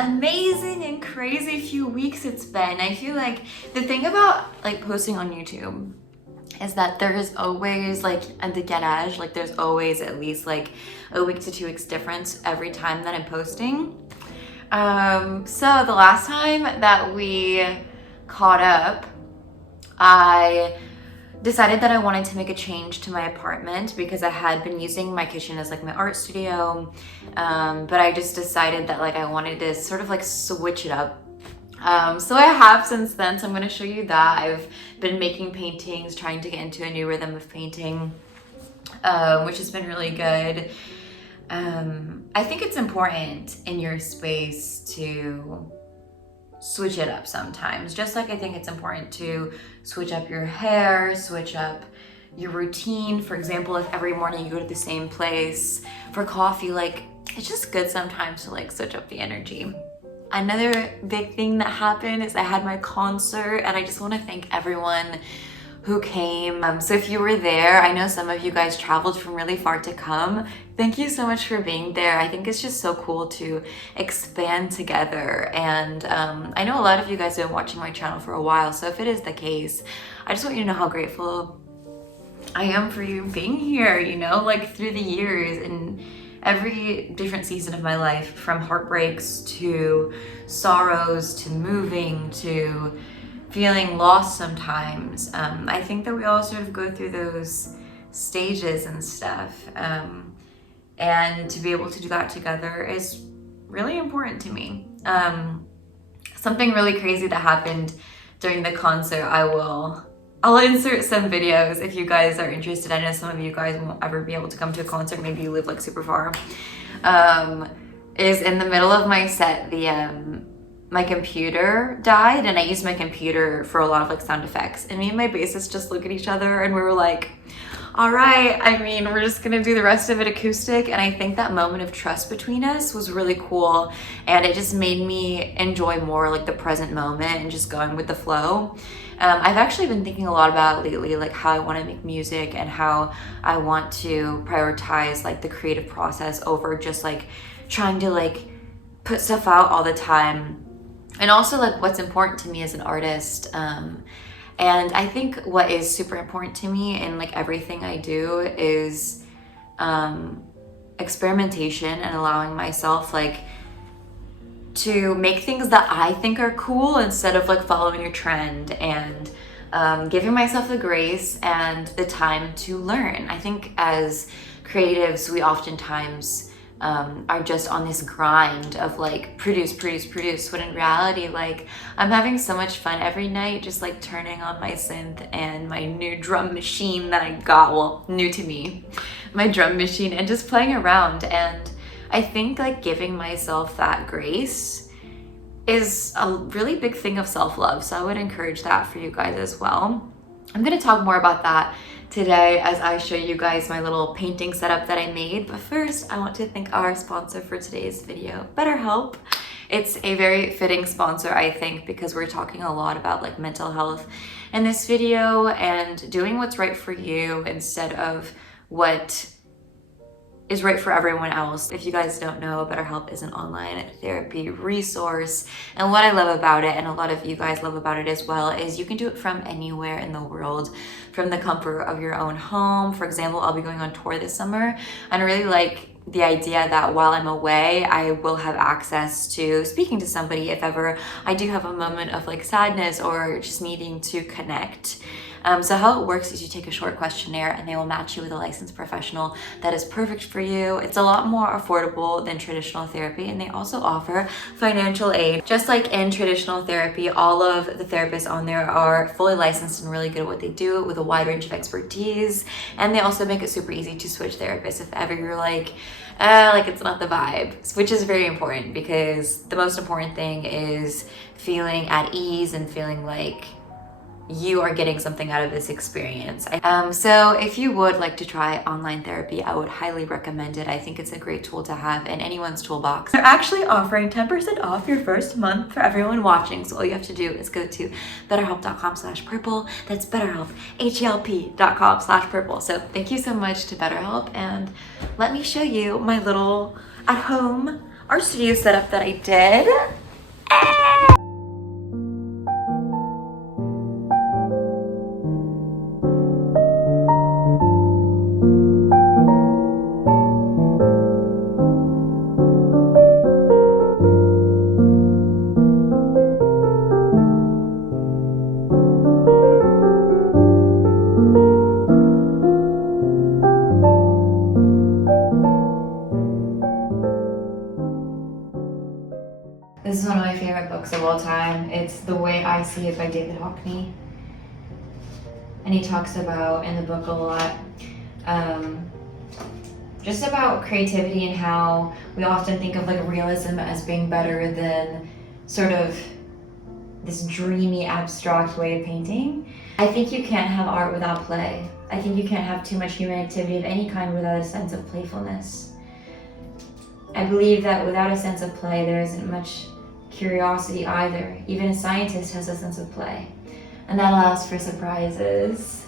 amazing and crazy few weeks it's been. I feel like the thing about like posting on YouTube is that there is always like at the garage, like there's always at least like a week to 2 weeks difference every time that I'm posting. So the last time that we caught up, I decided that I wanted to make a change to my apartment because I had been using my kitchen as like my art studio, but I just decided that like I wanted to sort of like switch it up. So I have since then, so I'm going to show you that. I've been making paintings, trying to get into a new rhythm of painting, which has been really good. I think it's important in your space to switch it up sometimes, just like I think it's important to switch up your hair, switch up your routine. For example, if every morning you go to the same place for coffee, like it's just good sometimes to like switch up the energy. Another big thing that happened is I had my concert, and I just want to thank everyone who came. So if you were there, I know some of you guys traveled from really far to come. Thank you so much for being there. I think it's just so cool to expand together. And I know a lot of you guys have been watching my channel for a while, so if it is the case, I just want you to know how grateful I am for you being here, you know, like through the years and every different season of my life, from heartbreaks to sorrows to moving to feeling lost sometimes. I think that we all sort of go through those stages and stuff. And to be able to do that together is really important to me. Something really crazy that happened during the concert, I'll insert some videos if you guys are interested. I know some of you guys won't ever be able to come to a concert. Maybe you live like super far. Is in the middle of my set, my computer died, and I used my computer for a lot of like sound effects. And me and my bassist just look at each other and we were like, all right, I mean, we're just gonna do the rest of it acoustic. And I think that moment of trust between us was really cool. And it just made me enjoy more like the present moment and just going with the flow. I've actually been thinking a lot about lately, like how I want to make music and how I want to prioritize like the creative process over just like trying to like put stuff out all the time. And also like what's important to me as an artist. And I think what is super important to me in like everything I do is experimentation and allowing myself like to make things that I think are cool instead of like following a trend, and giving myself the grace and the time to learn. I think as creatives, we oftentimes are just on this grind of like produce, when in reality, like I'm having so much fun every night just like turning on my synth and my new drum machine that I got, well, new to me, my drum machine, and just playing around. And I think like giving myself that grace is a really big thing of self-love. So I would encourage that for you guys as well. I'm going to talk more about that today as I show you guys my little painting setup that I made. But first, I want to thank our sponsor for today's video, BetterHelp. It's a very fitting sponsor, I think, because we're talking a lot about like mental health in this video and doing what's right for you instead of what is right for everyone else. If you guys don't know, BetterHelp is an online therapy resource. And what I love about it, and a lot of you guys love about it as well, is you can do it from anywhere in the world, from the comfort of your own home. For example, I'll be going on tour this summer, and I really like the idea that while I'm away, I will have access to speaking to somebody if ever I do have a moment of like sadness or just needing to connect. So how it works is you take a short questionnaire and they will match you with a licensed professional that is perfect for you. It's a lot more affordable than traditional therapy, and they also offer financial aid. Just like in traditional therapy, all of the therapists on there are fully licensed and really good at what they do with a wide range of expertise. And they also make it super easy to switch therapists if ever you're like it's not the vibe, which is very important, because the most important thing is feeling at ease and feeling like you are getting something out of this experience. So if you would like to try online therapy, I would highly recommend it. I think it's a great tool to have in anyone's toolbox. They're actually offering 10% off your first month for everyone watching. So all you have to do is go to betterhelp.com/purple. That's BetterHelp, HELP.com/purple. So thank you so much to BetterHelp, and let me show you my little at home art studio setup that I did. This is one of my favorite books of all time. It's The Way I See It by David Hockney. And he talks about, in the book a lot, just about creativity and how we often think of like realism as being better than sort of this dreamy, abstract way of painting. I think you can't have art without play. I think you can't have too much human activity of any kind without a sense of playfulness. I believe that without a sense of play, there isn't much curiosity either. Even a scientist has a sense of play. And that allows for surprises,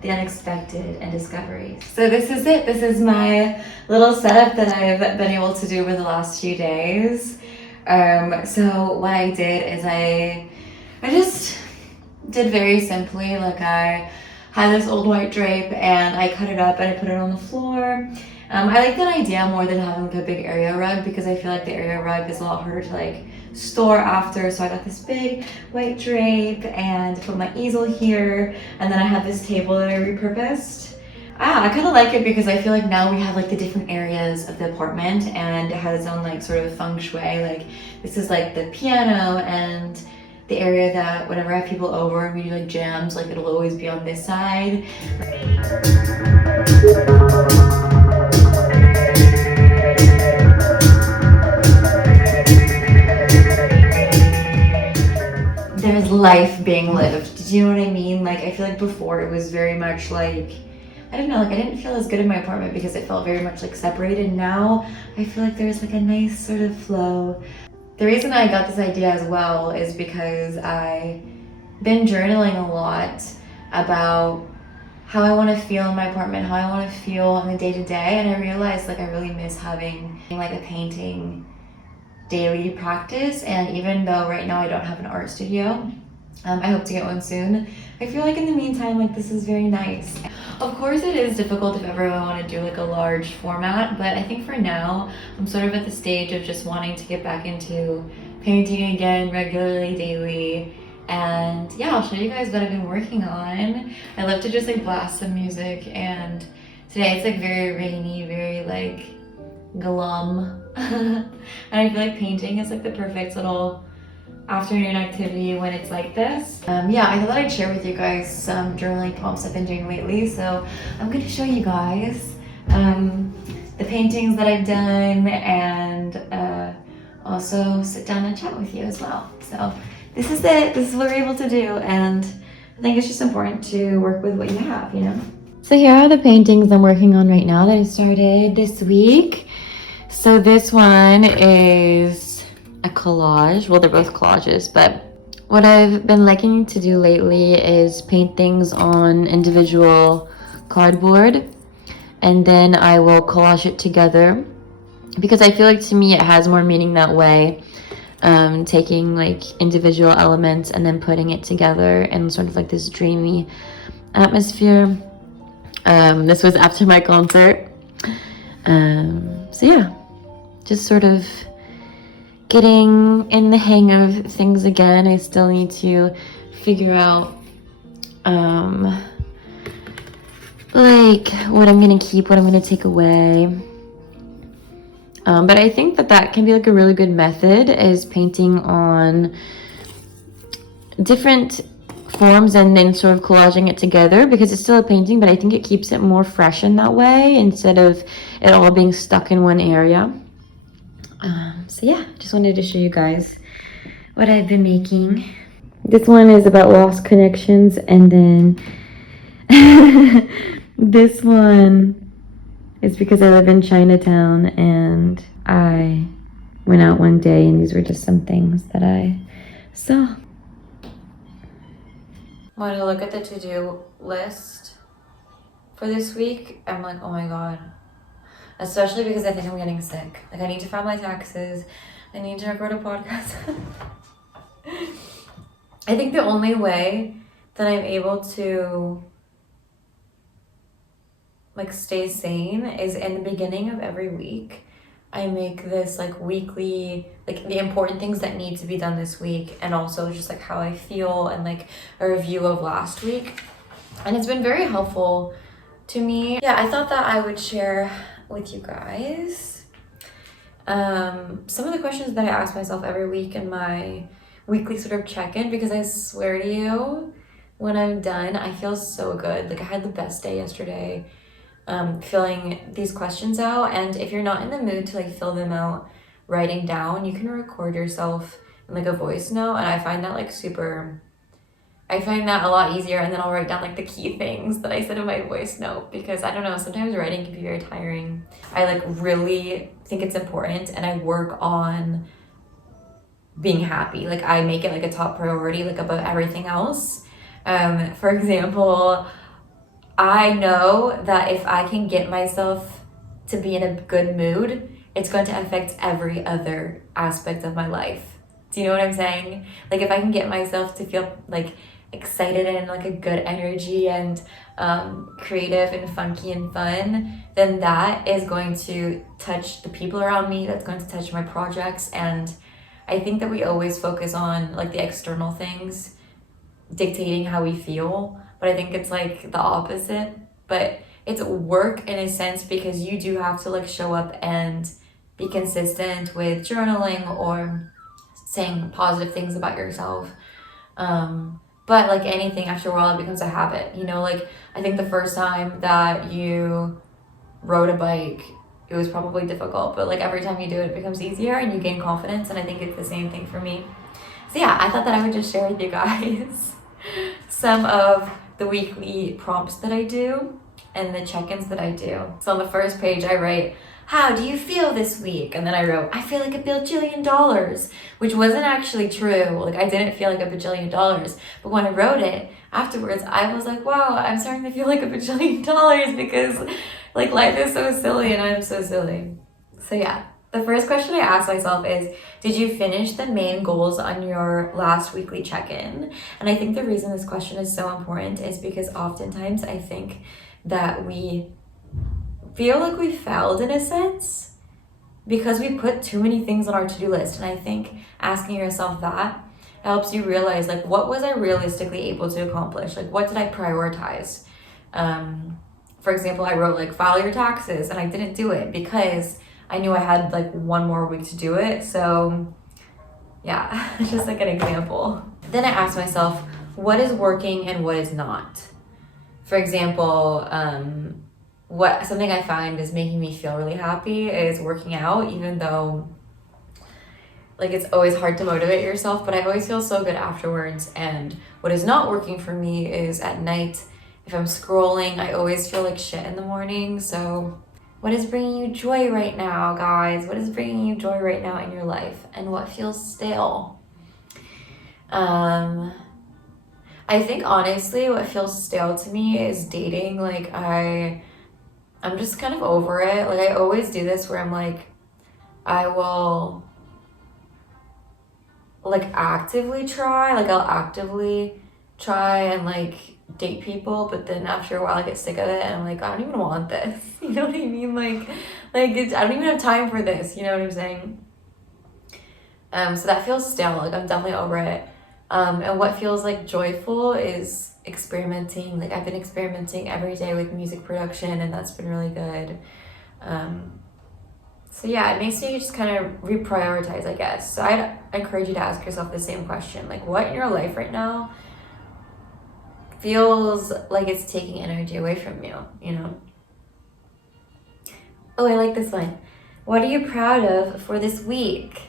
the unexpected, and discoveries. So this is it. This is my little setup that I've been able to do over the last few days. So what I did is I just did very simply, like I had this old white drape and I cut it up and I put it on the floor. I like that idea more than having like a big area rug because I feel like the area rug is a lot harder to like store after. So I got this big white drape and put my easel here, and then I have this table that I repurposed. I kind of like it because I feel like now we have like the different areas of the apartment and it has its own like sort of feng shui. Like this is like the piano and the area that whenever I have people over and we do like jams, like it'll always be on this side. There's life being lived. Do you know what I mean? Like I feel like before it was very much like, I don't know, like I didn't feel as good in my apartment because it felt very much like separated. Now I feel like there's like a nice sort of flow. The reason I got this idea as well is because I've been journaling a lot about how I want to feel in my apartment, how I want to feel on the day-to-day, and I realized like I really miss having like a painting daily practice. And even though right now I don't have an art studio, I hope to get one soon. I feel like in the meantime, like this is very nice. Of course it is difficult if ever I want to do like a large format, but I think for now, I'm sort of at the stage of just wanting to get back into painting again regularly, daily. And yeah, I'll show you guys what I've been working on. I love to just like blast some music, and today it's like very rainy, very like glum. And I feel like painting is like the perfect little afternoon activity when it's like this. Yeah, I thought I'd share with you guys some journaling prompts I've been doing lately. So I'm going to show you guys the paintings that I've done, and also sit down and chat with you as well. So this is it. This is what we're able to do, and I think it's just important to work with what you have, you know? So here are the paintings I'm working on right now that I started this week. So this one is a collage. Well, they're both collages, but what I've been liking to do lately is paint things on individual cardboard, and then I will collage it together because I feel like to me it has more meaning that way, taking like individual elements and then putting it together in sort of like this dreamy atmosphere. This was after my concert, so yeah, just sort of getting in the hang of things again. I still need to figure out like what I'm gonna keep, what I'm gonna take away. But I think that can be like a really good method, is painting on different forms and then sort of collaging it together, because it's still a painting, but I think it keeps it more fresh in that way instead of it all being stuck in one area. So yeah, just wanted to show you guys what I've been making. This one is about lost connections, and then this one is because I live in Chinatown and I went out one day and these were just some things that I saw. When I look at the to-do list for this week, I'm like, oh my god, especially because I think I'm getting sick. Like, I need to file my taxes. I need to record a podcast. I think the only way that I'm able to like stay sane is in the beginning of every week. I make this like weekly, like the important things that need to be done this week, and also just like how I feel and like a review of last week. And it's been very helpful to me. Yeah, I thought that I would share with you guys some of the questions that I ask myself every week in my weekly sort of check-in, because I swear to you, when I'm done, I feel so good. Like, I had the best day yesterday, filling these questions out. And if you're not in the mood to like fill them out writing down, you can record yourself in like a voice note, and I find that a lot easier. And then I'll write down like the key things that I said in my voice note, because I don't know, sometimes writing can be very tiring. I like really think it's important, and I work on being happy. Like, I make it like a top priority, like above everything else. For example, I know that if I can get myself to be in a good mood, it's going to affect every other aspect of my life. Do you know what I'm saying? Like, if I can get myself to feel like excited and like a good energy and creative and funky and fun, then that is going to touch the people around me, that's going to touch my projects. And I think that we always focus on like the external things dictating how we feel, but I think it's like the opposite. But it's work in a sense, because you do have to like show up and be consistent with journaling or saying positive things about yourself. But like anything, after a while it becomes a habit, you know? Like, I think the first time that you rode a bike, it was probably difficult, but like every time you do it, it becomes easier and you gain confidence. And I think it's the same thing for me. So yeah, I thought that I would just share with you guys some of the weekly prompts that I do and the check-ins that I do. So on the first page I write, how do you feel this week? And then I wrote, I feel like $1 bajillion, which wasn't actually true. Like, I didn't feel like $1 bajillion, but when I wrote it afterwards, I was like, wow, I'm starting to feel like $1 bajillion, because like life is so silly and I'm so silly. So yeah, the first question I asked myself is, did you finish the main goals on your last weekly check-in? And I think the reason this question is so important is because oftentimes I think that we feel like we failed in a sense because we put too many things on our to-do list. And I think asking yourself that helps you realize, like, what was I realistically able to accomplish? Like, what did I prioritize? For example, I wrote like file your taxes, and I didn't do it because I knew I had like one more week to do it. So yeah, just like an example. Then I asked myself, what is working and what is not? For example, something I find is making me feel really happy is working out, even though like it's always hard to motivate yourself, but I always feel so good afterwards. And what is not working for me is at night, if I'm scrolling, I always feel like shit in the morning. So what is bringing you joy right now, guys? What is bringing you joy right now in your life? And what feels stale? I think honestly, what feels stale to me is dating. Like, I'm just kind of over it. Like, I always do this where I'm like, I will like actively try, like I'll actively try and like date people, but then after a while I get sick of it and I'm like, I don't even want this. You know what I mean? Like I don't even have time for this. You know what I'm saying? So that feels stale. Like, I'm definitely over it. And what feels like joyful is experimenting. Like, I've been experimenting every day with music production, and that's been really good. So yeah, it makes me just kind of reprioritize, I guess. So I'd encourage you to ask yourself the same question. Like, what in your life right now feels like it's taking energy away from you, you know? Oh, I like this one. What are you proud of for this week?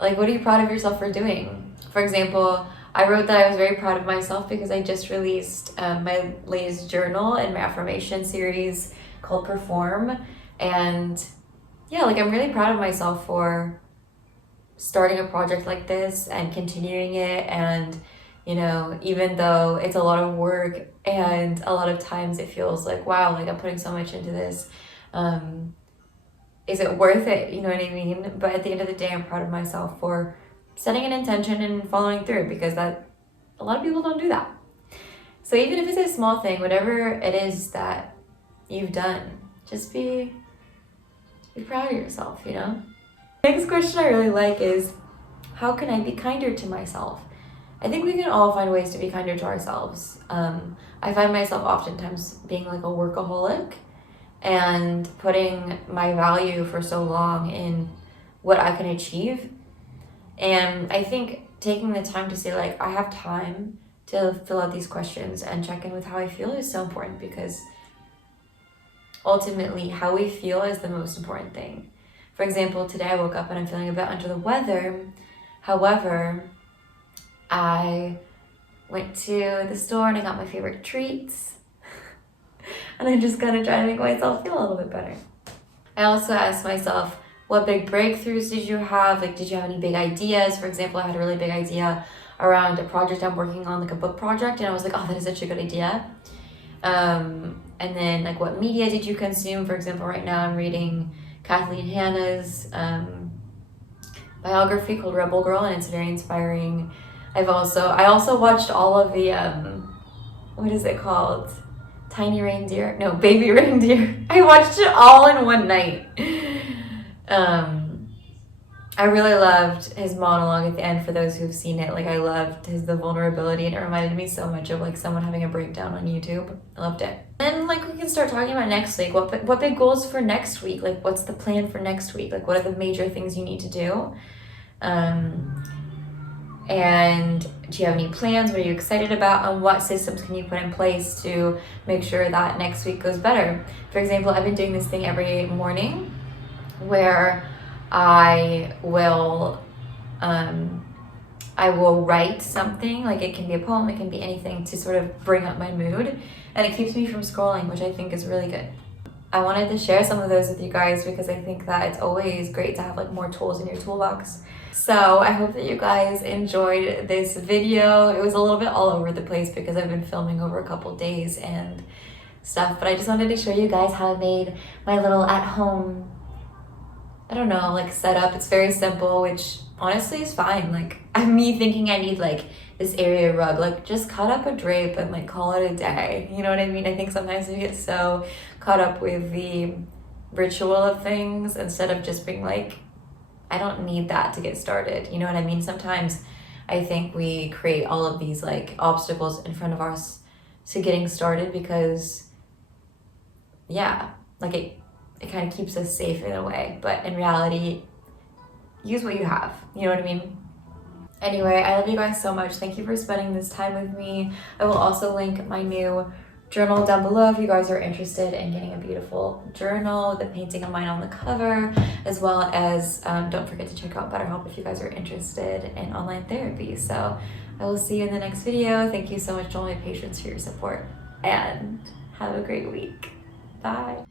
Like, what are you proud of yourself for doing? For example, I wrote that I was very proud of myself because I just released my latest journal in my affirmation series called Perform. And yeah, like, I'm really proud of myself for starting a project like this and continuing it. And, you know, even though it's a lot of work and a lot of times it feels like, wow, like I'm putting so much into this, is it worth it? You know what I mean? But at the end of the day, I'm proud of myself for setting an intention and following through, because that a lot of people don't do that. So even if it's a small thing, whatever it is that you've done, just be proud of yourself, you know? Next question I really like is, how can I be kinder to myself? I think we can all find ways to be kinder to ourselves. I find myself oftentimes being like a workaholic and putting my value for so long in what I can achieve. And I think taking the time to say, like, I have time to fill out these questions and check in with how I feel is so important, because ultimately how we feel is the most important thing. For example, today I woke up and I'm feeling a bit under the weather. However, I went to the store and I got my favorite treats and I'm just gonna try to make myself feel a little bit better. I also asked myself, what big breakthroughs did you have? Like, did you have any big ideas? For example, I had a really big idea around a project I'm working on, like a book project, and I was like, oh, that is such a good idea. And then, like, what media did you consume? For example, right now I'm reading Kathleen Hanna's biography called Rebel Girl, and it's very inspiring. I also watched all of the what is it called? Tiny Reindeer? No, Baby Reindeer. I watched it all in one night. I really loved his monologue at the end. For those who've seen it, like, I loved the vulnerability, and it reminded me so much of like someone having a breakdown on YouTube. I loved it. Then, like, we can start talking about next week. What big goals for next week? Like, what's the plan for next week? Like, what are the major things you need to do? And do you have any plans? What are you excited about? And what systems can you put in place to make sure that next week goes better? For example, I've been doing this thing every morning where I will write something. Like, it can be a poem, it can be anything, to sort of bring up my mood, and it keeps me from scrolling, which I think is really good. I wanted to share some of those with you guys because I think that it's always great to have like more tools in your toolbox. So I hope that you guys enjoyed this video. It was a little bit all over the place because I've been filming over a couple days and stuff, but I just wanted to show you guys how I made my little at-home, I don't know, like, setup. It's very simple, which honestly is fine. Like, me thinking I need like this area rug, like, just cut up a drape and like call it a day. You know what I mean? I think sometimes we get so caught up with the ritual of things instead of just being like, I don't need that to get started. You know what I mean? Sometimes I think we create all of these like obstacles in front of us to getting started because, yeah, like it kind of keeps us safe in a way. But in reality, use what you have. You know what I mean? Anyway, I love you guys so much. Thank you for spending this time with me. I will also link my new journal down below if you guys are interested in getting a beautiful journal with a painting of mine on the cover, as well as don't forget to check out BetterHelp if you guys are interested in online therapy. So I will see you in the next video. Thank you so much to all my patients for your support, and have a great week. Bye.